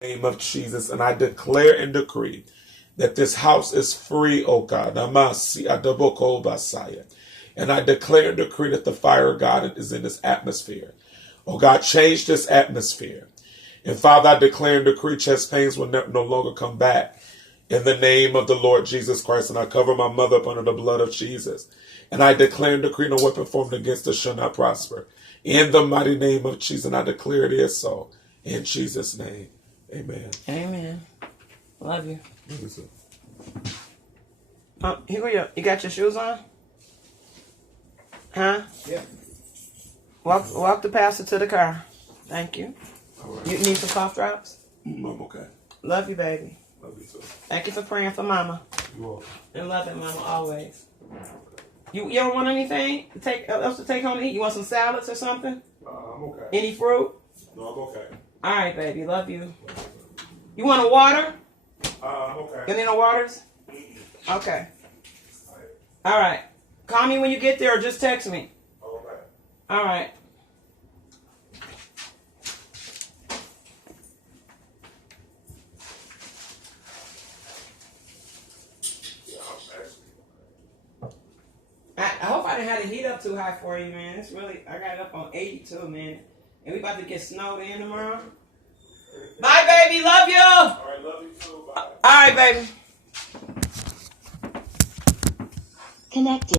name of Jesus, and I declare and decree that this house is free, oh God. Namasi adaboko basaya. And I declare and decree that the fire of God is in this atmosphere. Oh God, change this atmosphere. And Father, I declare and decree chest pains will no longer come back. In the name of the Lord Jesus Christ, and I cover my mother up under the blood of Jesus. And I declare and decree no weapon formed against us shall not prosper. In the mighty name of Jesus, and I declare it is so. In Jesus' name, amen. Amen. Love you. Love you, sir. Here you got your shoes on? Huh? Yeah. Walk the pastor to the car. Thank you. All right. You need some cough drops? I'm okay. Love you, baby. Love you, too. Thank you for praying for Mama. You welcome. And loving Mama always. You don't want anything else to take home to eat? You want some salads or something? I'm okay. Any fruit? No, I'm okay. All right, baby. Love you. You want a water? I'm okay. You need no waters? Okay. All right. Call me when you get there or just text me. Okay. All right. I hope I didn't have the heat up too high for you, man. It's really, I got it up on 82, man. And we about to get snowed in tomorrow. Bye, baby. Love you. All right, love you too. Bye. All right, baby. Connected.